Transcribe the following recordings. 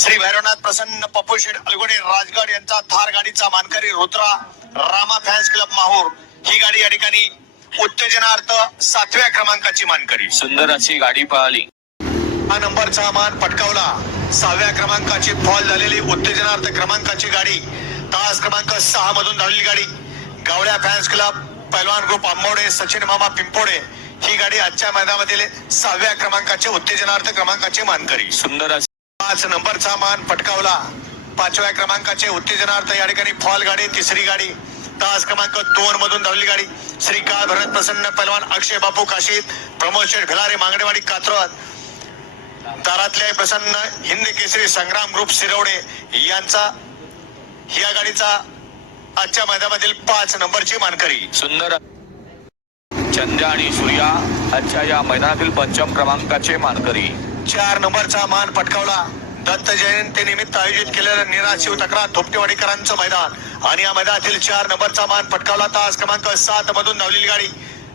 श्री भैरवनाथ प्रसन्न पप्पूशेठ अलगोडे राजगड यांचा थार गाडीचा मानकरी रुद्रा रामा फॅन्स क्लब माहूर ही गाडी या ठिकाणी उत्तेजनार्थ 7व्या क्रमांकाची मानकरी. सुंदर अशी गाडी पळाली. हा नंबरचा मान पटकावला. 6व्या क्रमांकाची फॉल झालेली उत्तेजनार्थ क्रमांकाची गाडी तास क्रमांक 6 मधून धावलेली गाडी गावड्या फॅन्स क्लब पैलवान ग्रुप आंबवडे सचिन मामा पिंपोडे ही गाडी आजच्या मैदानामधील 6व्या क्रमांकाचे उत्तेजनार्थ क्रमांकाचे मानकरी. सुंदर 5 नंबरचा मान पटकावला. 5व्या क्रमांकाचे उत्तेजनार्थ या ठिकाणी फॉल गाडी तिसरी गाडी तास क्रमांक 2 मधून धावलेली गाडी श्रीकांत भरत प्रसन्न पैलवान अक्षय बापू काशीद प्रमोद शेठ भिलारे मांगडेवाडी कात्रज दारातले प्रसन्न हिंद केसरी संग्राम ग्रुप शिरवडे यांचा या गाडीचा आजच्या मैदानामधील 5 नंबरची मानकरी. सुंदर चंद्या आणि सूर्या आजच्या या मैदानातील 5म क्रमांकाचे मानकरी. 4 नंबरचा मान पटकावला. दत्त जयंतीनिमित्त आयोजित केलेलं निराशिव तक्रार थोपटेवाडीकरांचं मैदान आणि या मैदानातील 4 नंबरचा मान पटकावला. तास क्रमांक 7 मधून धावलेली गाडी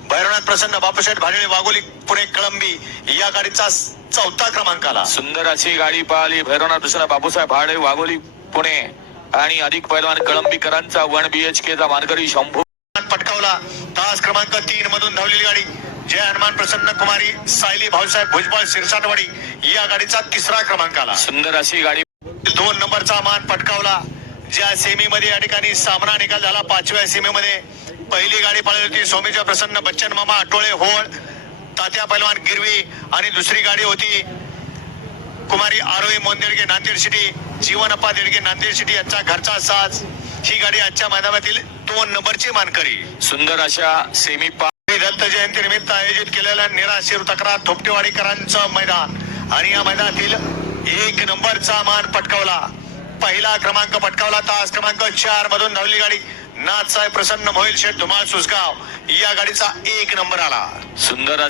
भैरवनाथ प्रसन्न बापूशेठ भाडळे वाघोली पुणे कळंबी या गाडीचा 4था क्रमांक आला. सुंदर अशी गाडी पळाली. भैरवनाथ प्रसन्न बापूसाहेब भाडळे वाघोली पुणे आणि अधिक पैलवान कळंबीकरांचा 1 BHK चा मानकरी शंभू पटकावला. तास क्रमांक 3 मधून धावलेली गाडी जय हनुमान प्रसन्न कुमारी सायली भाऊसाहेब भुजबळ सिरसाटवाडी या गाडीचा 3रा क्रमांक आला. सुंदर अशी गाडी. 2 नंबरचा मान पटकावला. ज्या सेमी मध्ये या ठिकाणी सामना निकाल झाला 5व्या सेमीमध्ये पहिली गाडी पळाली होती सोमेश्वर प्रसन्न बच्चन मामा आटोळे होळ तात्या पैलवान गिरवी आणि दुसरी गाडी होती कुमारी आरोही मोंदेडगे नांदेड सिटी जीवनप्पा देडगे नांदेड सिटी यांचा घरचा साज ही गाडी आजच्या मैदानातील 2 नंबरची मानकरी. सुंदर अशा सेमी दत्त जयंती निमित्त आयोजित केलेल्या निराशिव तक्रार थोपटेवाडीकरांचं मैदान आणि या मैदानातील 1 नंबरचा मान पटकावला. पहिला क्रमांक पटकावला. तास क्रमांक 4 मधून धावलेली गाडी नाथसाहेब प्रसन्न मोहिल शेठ धुमाळ सुसगाव या गाडीचा 1 नंबर आला. सुंदर